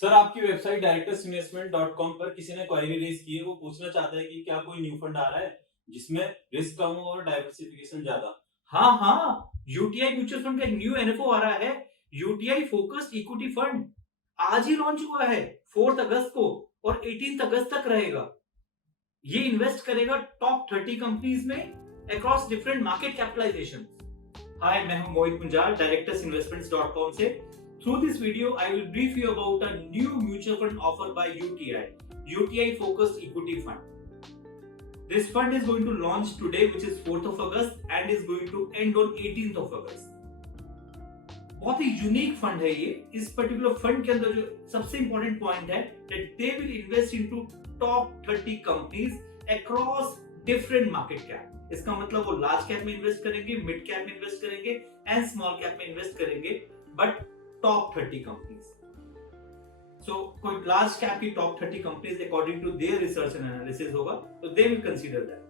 सर आपकी website directorsinvestment.com पर किसी ने क्वेरी रेज की है। वो पूछना चाहता है कि क्या कोई न्यू फंड आ रहा है जिसमें रिस्क कम हो और डाइवर्सिफिकेशन ज्यादा। हाँ हाँ, यूटीआई म्यूचुअल फंड का एक न्यू एनएफओ आ रहा है, यूटीआई फोकस्ड इक्विटी फंड। आज ही लॉन्च हुआ है 4 अगस्त को और 18 अगस्त तक रहेगा। ये इन्वेस्ट करेगा टॉप 30 कंपनीज में अक्रॉस डिफरेंट मार्केट कैपिटलाइजेशन। हाय, मैं हूं मोहित पुंजाल, directorsinvestments.com से। Through this video, I will brief you about a new mutual fund offered by UTI Focused Equity Fund. This fund is going to launch today, which is 4th of August, and is going to end on 18th of August. बहुत ही unique fund है ये। इस particular fund के अंदर जो सबसे important point है that they will invest into top 30 companies across different market cap। इसका मतलब वो लार्ज कैप में इन्वेस्ट करेंगे, मिड कैप में इन्वेस्ट करेंगे एंड स्मॉल कैप में इन्वेस्ट करेंगे, बट टॉप 30 कंपनीज। सो कोई लार्ज कैप की top 30 companies according to their research and analysis होगा, तो they will consider that.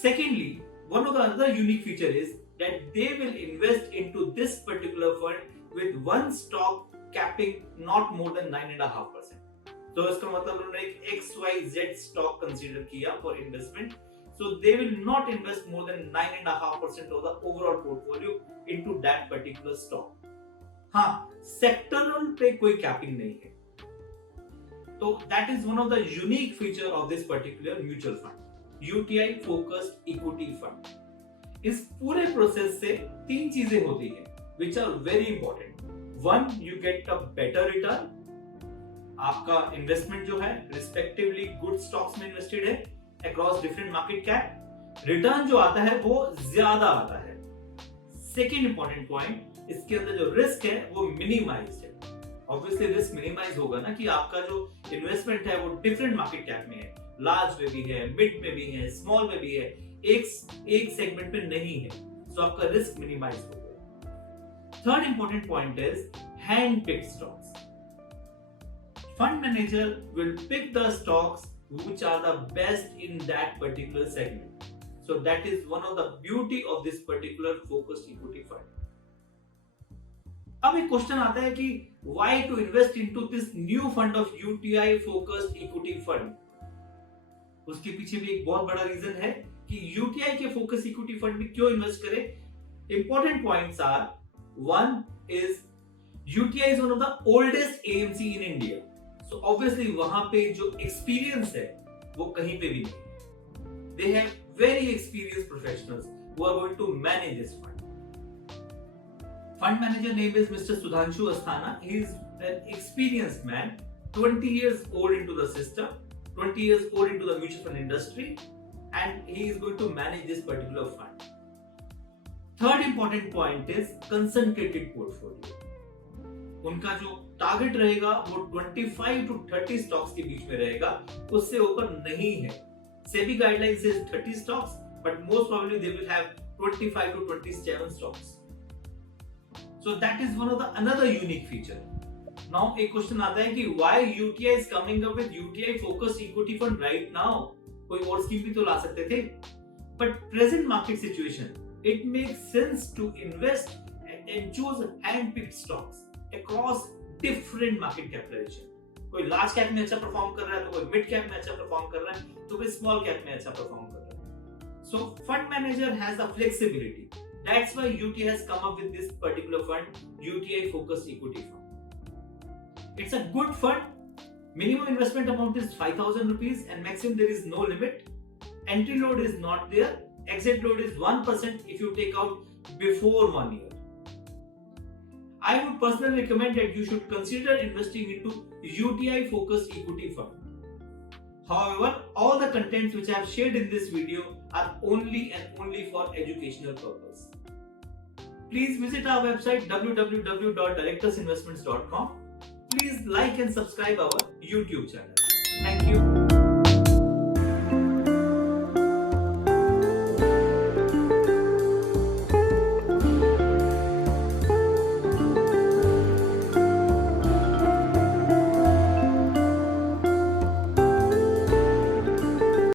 Secondly, one of the other unique feature is that they will invest into this particular fund with one stock capping not more than 9.5%. तो इसका मतलब उन्होंने एक XYZ stock consider किया for investment. So they will not invest more than 9.5% of the overall portfolio into that particular stock. हाँ, sectoral पे कोई capping नहीं है। तो that is one of the unique feature of this particular mutual fund, UTI Focused Equity Fund. इस पूरे प्रोसेस से तीन चीजें होती हैं which are very important. One, you get a better return. आपका इन्वेस्टमेंट जो है रिस्पेक्टिवली गुड स्टॉक्स में इन्वेस्टेड है across different market cap. Return जो आता है वो ज्यादा आता है। सेकेंड इंपॉर्टेंट पॉइंट, इसके अंदर जो रिस्क है वो मिनिमाइज्ड है। ऑब्वियसली रिस्क मिनिमाइज होगा ना कि आपका जो इन्वेस्टमेंट है वो डिफरेंट मार्केट कैप में है, लार्ज में भी है, मिड में भी है, स्मॉल में भी है, एक सेगमेंट में नहीं है, सो आपका रिस्क मिनिमाइज हो गया। Third important point is hand picked stocks. Fund manager will pick the stocks which are the best in that particular segment. So that is one of the beauty of this particular focused equity fund. अब एक क्वेश्चन आता है कि why to invest into this new fund of UTI focused equity fund? उसके पीछे भी एक बहुत बड़ा रीजन है कि यूटीआई के फोकस इक्विटी फंड में क्यों इन्वेस्ट करें। Important points are, one is UTI is one of the oldest AMC in India, so obviously वहां पे जो एक्सपीरियंस है वो कहीं पे भी नहीं। They have very experienced professionals who are going to manage this fund. Fund manager name is mister Sudhanshu Asthana. He is an experienced man, 20 years old into the system, 20 years old into the mutual fund industry, and he is going to manage this particular fund. Third important point is concentrated portfolio. उनका जो टारगेट रहेगा वो 25 to 30 स्टॉक्स के बीच में रहेगा, उससे ऊपर नहीं है। सेबी गाइडलाइन से 30 stocks, but most probably they will have 25 to 27 stocks. So that is one of the another unique feature. Now एक क्वेश्चन आता है कि why UTI is coming up with UTI focused equity fund right now? कोई और स्कीम भी तो ला सकते थे, but present market situation, it makes sense to invest and choose hand-picked stocks across different market capitalization. कोई लार्ज कैप में अच्छा परफॉर्म कर रहा है, तो कोई मिड कैप में अच्छा परफॉर्म कर रहा है, तो कोई स्मॉल कैप में अच्छा परफॉर्म कर रहा है। So fund manager has the flexibility. That's why UTI has come up with this particular fund, UTI Focused Equity Fund. It's a good fund. Minimum investment amount is 5,000 rupees and maximum there is no limit. Entry load is not there. Exit load is 1% if you take out before 1 year. I would personally recommend that you should consider investing into UTI focused equity fund. However, all the contents which I have shared in this video are only and only for educational purpose. Please visit our website www.directorsinvestments.com. Please like and subscribe our YouTube channel. Thank you.